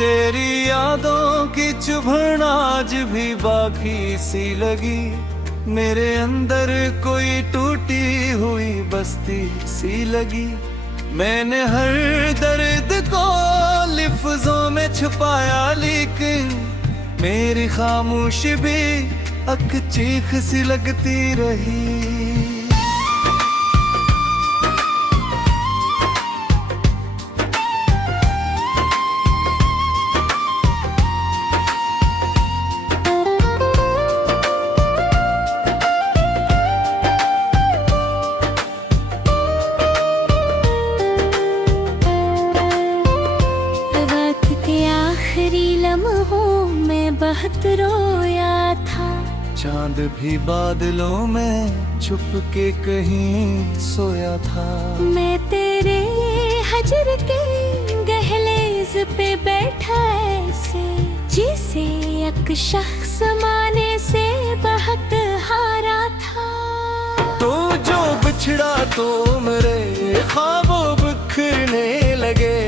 तेरी यादों की चुभन आज भी बाकी सी लगी। मेरे अंदर कोई टूटी हुई बस्ती सी लगी। मैंने हर दर्द को लफ्जों में छुपाया, लेकिन मेरी खामोशी भी अक चीख सी लगती रही। बहुत रोया था, चांद भी बादलों में छुप के कहीं सोया था। मैं तेरे हजर के गहलेज पे बैठा ऐसे, जिसे एक शख्स माने से बहुत हारा था। तो जो बिछड़ा तो मेरे ख्वाबों बिखरने लगे।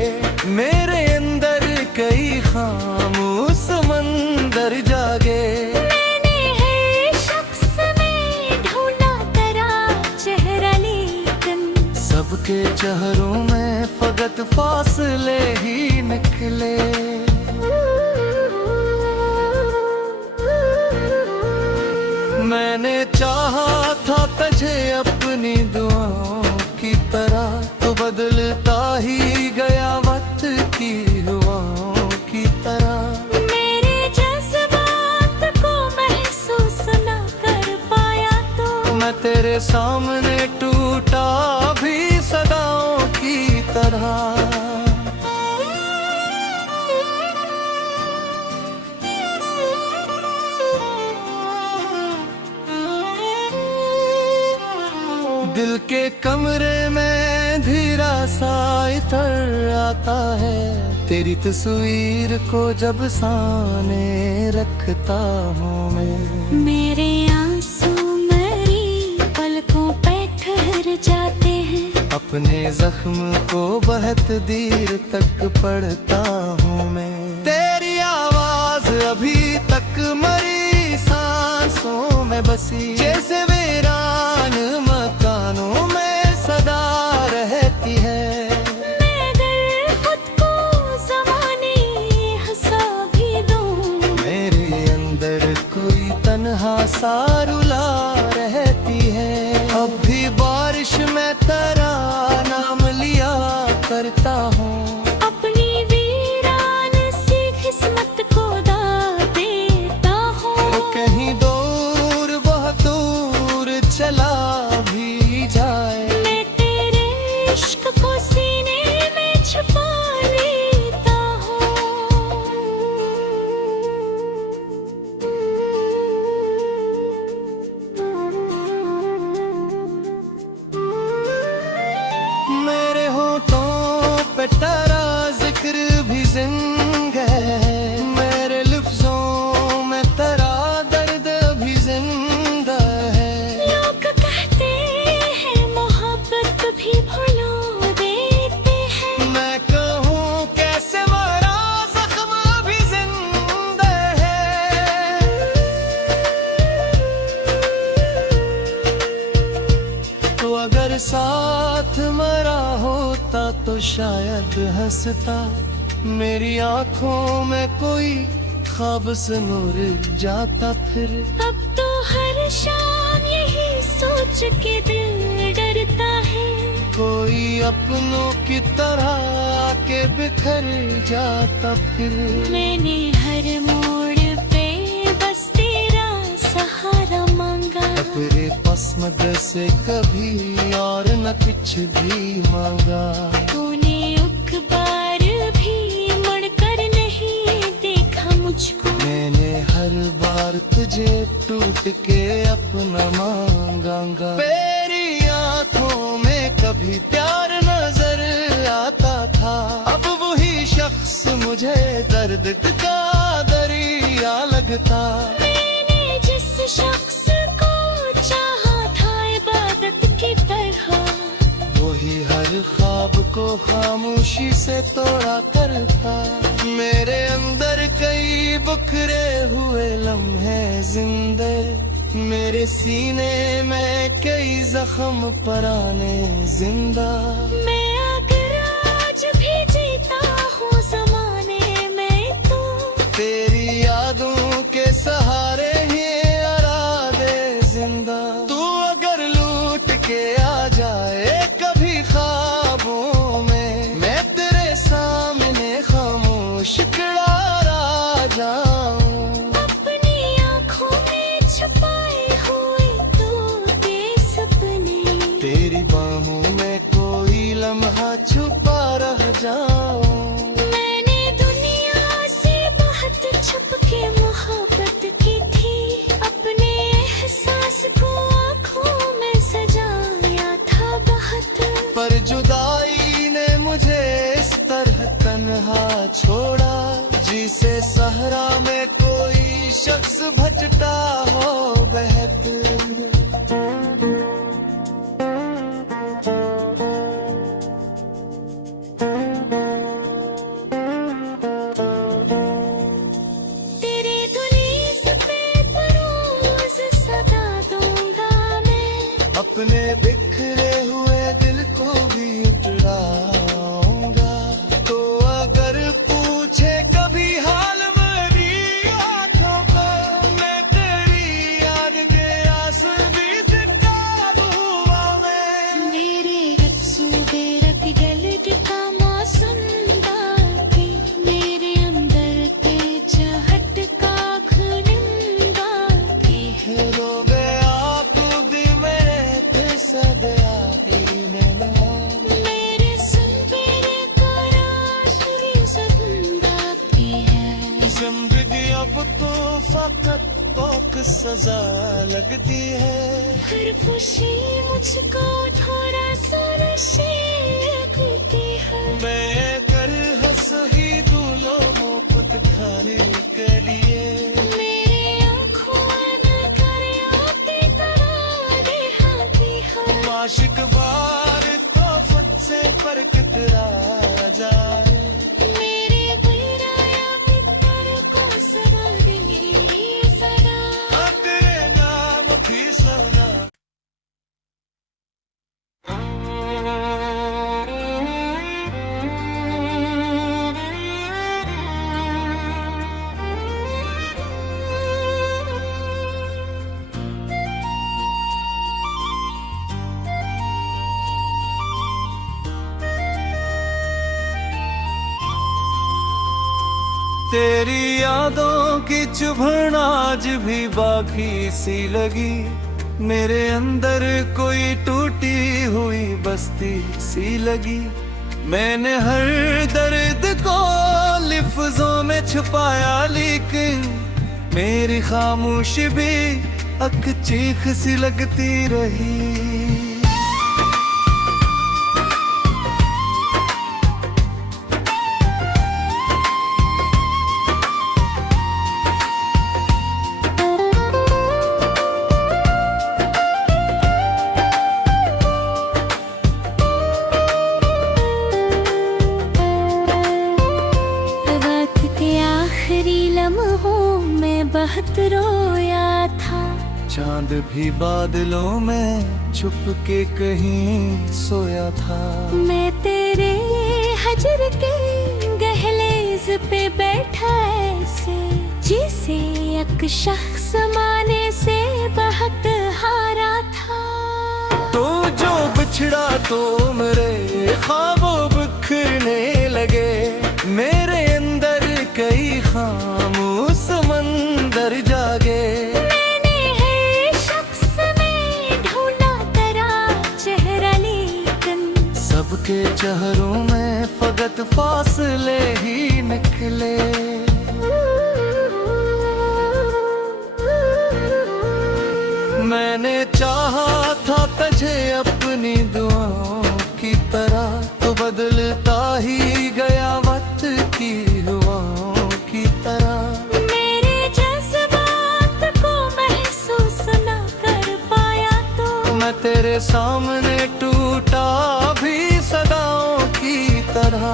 मेरे अंदर कई खामोश समंदर जागे। मैंने हर शख्स में ढूंढा तेरा चेहरा, लेकिन सबके चेहरों में फकत फासले ही निकले। मैंने चाहा था तुझे अपनी दुआओं की तरह, तो बदलता ही गया वक्त की हवाओं की तरह। मेरे जज्बात को महसूस न कर पाया तो मैं तेरे सामने टूटा भी सदाओं की तरह। दिल के कमरे में धीरा सा इतर आता है। तेरी तस्वीर को जब सामने रखता हूँ मैं। मेरे आंसू मेरी पलकों पे ठहर जाते हैं। अपने जख्म को बहुत देर तक पढ़ता हूँ मैं। तेरी आवाज अभी तक मरी सांसों में बसी, जैसे वीरान मकानों में सदा रहती है। मैं अगर खुद को ज़माने हंसा भी दूं, मेरे अंदर कोई तन्हा सा रुला रहती है। अब भी बारिश में तेरा नाम लिया करता हूँ। अपनी वीरान सी किस्मत को दाद देता हूँ। कहीं दूर बहुत दूर चला भी जाए, मैं तेरे इश्क को सीने में छुपा लेता हूँ। मेरे होठों पे तेरा जिक्र भी जिंदा है। मेरे लफ्जों में तेरा दर्द भी जिंदा है। लोग कहते हैं मोहब्बत भी भुला देते हैं। मैं कहूँ कैसे मरा जख्म भी जिंदा है। तो अगर साथ मरा होता तो शायद हंसता। मेरी आंखों में कोई ख्वाब से नूर जाता फिर। अब तो हर शाम यही सोच के दिल डरता है। कोई अपनों की तरह आके बिखर जाता फिर। मैंने हर मोड़ पे बस तेरा सहारा मांगा। तेरे पसमद से कभी और न कुछ भी मांगा। तूने एक बार भी मुड़कर नहीं देखा मुझको। मैंने हर बार तुझे टूट के अपना मांगांगा। तेरी आंखों में कभी प्यार नजर आता था। अब वही शख्स मुझे दर्द का दरिया लगता। मैंने जिस शख्स को चाहा था इबादत की तरह, वही हर ख्वाब को खामोशी से तोड़ा करता। मेरे मेरे सीने में कई जख्म पराने जिंदा। मैं अगर आज भी जीता हूँ जमाने में तो तेरी यादों के सहारे ही अड़ा दे जिंदा। तू अगर लूट के आ जाए कभी ख्वाबों में, मैं तेरे सामने खामोश खड़ा रह जाऊं। अपनी आँखों में छुपाए हुए तो के सपने, तेरी बाहों में कोई लम्हा छुपा रह जाऊं। मैंने दुनिया से बहुत छुप के मोहब्बत की थी, अपने एहसास को आँखों में सजाया था बहुत। पर जुदाई ने मुझे इस तरह तन्हा छोड़ा, जिसे सहरा में कोई शख्स भटका हो बहक। तेरे दुलीस पे परोस सदा दूंगा मैं, अपने बिखरे हुए दिल को भी उतराऊंगा। तो अगर पूछे कभी हाल मेरी आंखों का, मैं तेरी याद के आंसू भी दिखा दूंगा मैं। मेरे रक्सू बेरक गलट का मौसम बाकी, मेरे अंदर ते चाहत का खुनिंदा की है। रोवे आप भी मेरे थे सदया ही मैंने। मेरे सुनपीरे कराशरी जिंदा की है। जिंदगी अब तो फकत एक सजा लगती है। हर खुशी मुझको थोड़ा सा नशे देती है। मैं कर हंस ही दूलो मोहब्बत खाने के लिए। मेरे आँखों में कर आती तरह दिखाती है। आशिक बार तोफत से पर टकरा जाए। मेरे बुराया मित्र को सदा दिली सदा। तेरे नाम भी सुना। तेरी यादों की चुभन आज भी बाकी सी लगी। मेरे अंदर कोई टूटी हुई बस्ती सी लगी। मैंने हर दर्द को लिफ्जों में छुपाया, लेकिन मेरी खामोशी भी अक चीख सी लगती रही। वक्त के आखिरी लम्हों में बहुत रोया था। चांद भी बादलों में छुप के कहीं सोया था। मैं तेरे हजर के गहलेज पे बैठा ऐसे, जिसे एक शख्स माने से बहुत हारा था। तो जो बिछड़ा तो मेरे ख्वाबों बिखरने लगे। मेरे अंदर कई खामोश समंदर जागे। मैंने हर शख्स में ढूंढा तेरा चेहरा, लेकिन सबके चेहरों में फकत फासले ही निकले। मैंने चाहा था तुझे अपनी दुआओं की तरह, तो बदलता ही गया वक्त की हवाओं की तरह। मेरे जज्बात को महसूस न कर पाया तो मैं तेरे सामने टूटा भी सदाओं की तरह।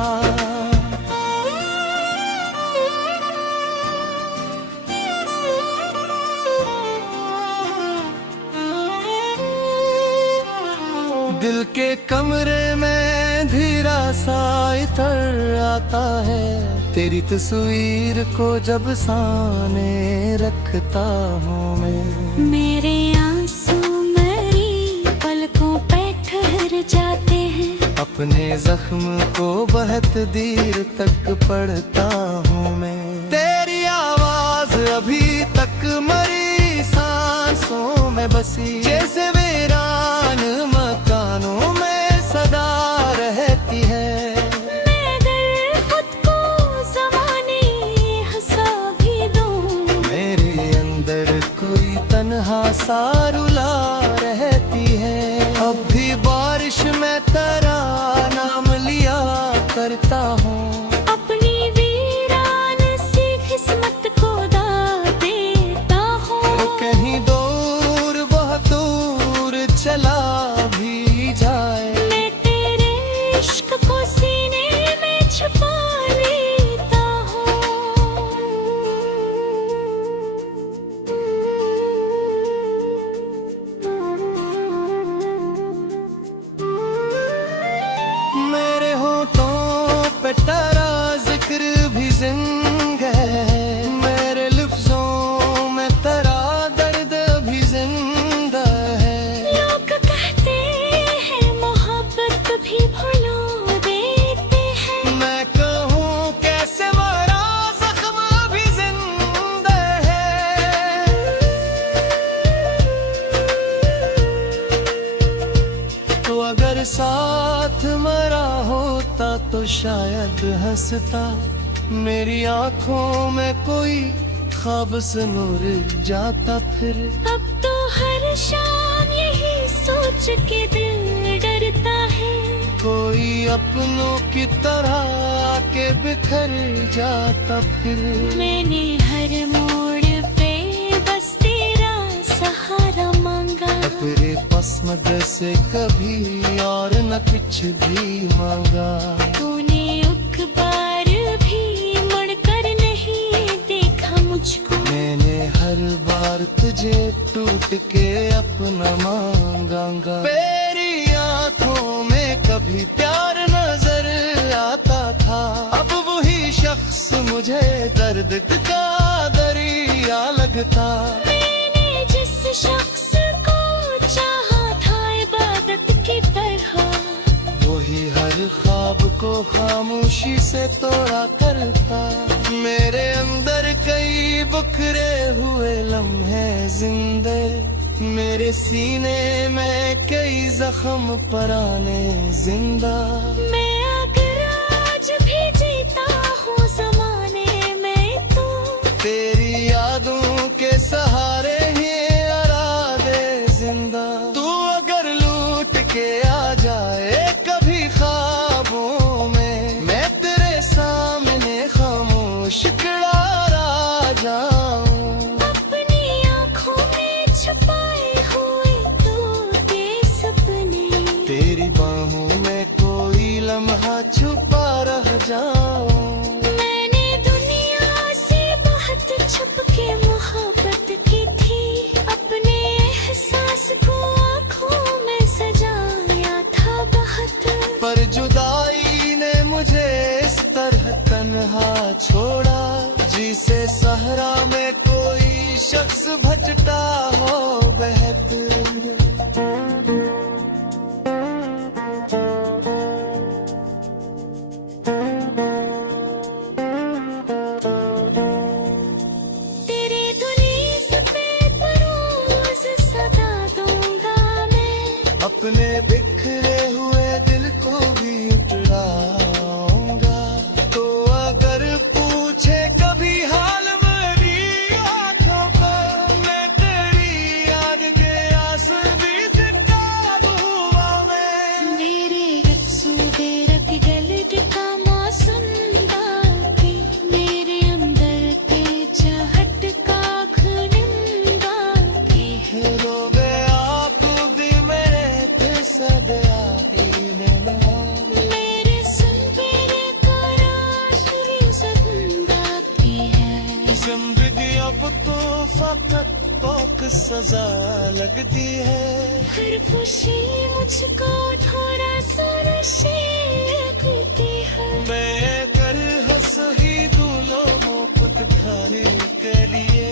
दिल के कमरे में धीरा सा इतर आता है, तेरी तस्वीर को जब सामने रखता हूँ मैं। मेरे आंसू मेरी पलकों पे ठहर जाते हैं, अपने जख्म को बहुत देर तक पढ़ता हूँ मैं। तेरी आवाज अभी तक मरी सांसों में बसी, जैसे वीरान मकानों में सदा रहती है। मैं अगर खुद को ज़माने हंसा भी दूं, मेरे अंदर कोई तन्हा सा रुला रहती है। अब भी बारिश में तेरा नाम लिया करता हूँ, अपनी वीरान सी किस्मत को दाद देता हूँ। कहीं दूर बहुत दूर चला भी जाए, मैं तेरे इश्क को सीने में छुपा लेता हूँ। मेरे होठों पे तेरा जिक्र भी जिंदा है, मेरे लफ्जों में तेरा दर्द भी जिंदा है। लोग कहते हैं मोहब्बत भी भुला देते हैं, मैं कहूँ कैसे मरा जख्म भी जिंदा है। तो अगर साथ मरा होता तो शायद हंसता, मेरी आंखों में कोई ख्वाब से नूर जाता फिर। अब तो हर शाम यही सोच के दिल डरता है, कोई अपनों की तरह आके बिखर जाता फिर। मैंने हर मोड़ पे बस तेरा सहारा मांगा, तेरे पसमद से कभी और न कुछ भी मांगा। तूने एक बार भी मुड़कर नहीं देखा मुझको, मैंने हर बार तुझे टूट के अपना मांगांगा। तेरी आंखों में कभी प्यार नजर आता था, अब वही शख्स मुझे दर्द का दरिया लगता। मैंने जिस शख्स को चाहा था इबादत की तरह, वही हर ख्वाब को खामोशी से तोड़ा करता। मेरे अंदर कई बिखरे हुए लम्हे जिंदे, मेरे सीने में कई जख्म पराने जिंदा। मैं अगर आज भी जीता हूँ जमाने में तो तेरी यादों के सहारे ही अड़ा दे जिंदा। तू अगर लूट के आ जाए कभी ख्वाबों में, मैं तेरे सामने खामोश खड़ा रह जाऊं। अपनी आँखों में छुपाए हुए तो के सपने, तेरी बाहों में कोई लम्हा छुपा रह जाऊं। मैंने दुनिया से बहुत छुप के मोहब्बत की थी, अपने एहसास को आँखों में सजाया था बहुत। पर जुदाई ने मुझे इस तरह तन्हा छोड़ा, जिसे सहरा में कोई शख्स भटका हो बहक। तेरे दुनीस पे परोस सदा दूंगा मैं, अपने बिखरे हुए दिल को भी उतराऊंगा। तो अगर पूछे कभी हाल मेरी आंखों का, मैं तेरी याद के आंसू भी दिखा दूंगा मैं। मेरे रक्सू दे रख गलत का मौसम बाकी, मेरे अंदर के चाहत का खुनिंदा की। रोबे आप भी मेरे थे सदा सजा लगती है। हर खुशी मुझको थोड़ा सा नशे लगती है। मैं कर हंस ही दूलों मोहब्बत खाने के लिए।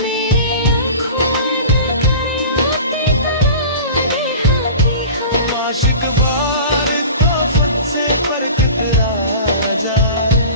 मेरे आँखों में कर आती तरह दिखाती है। आशिक बार तोफत से पर कितना जाए।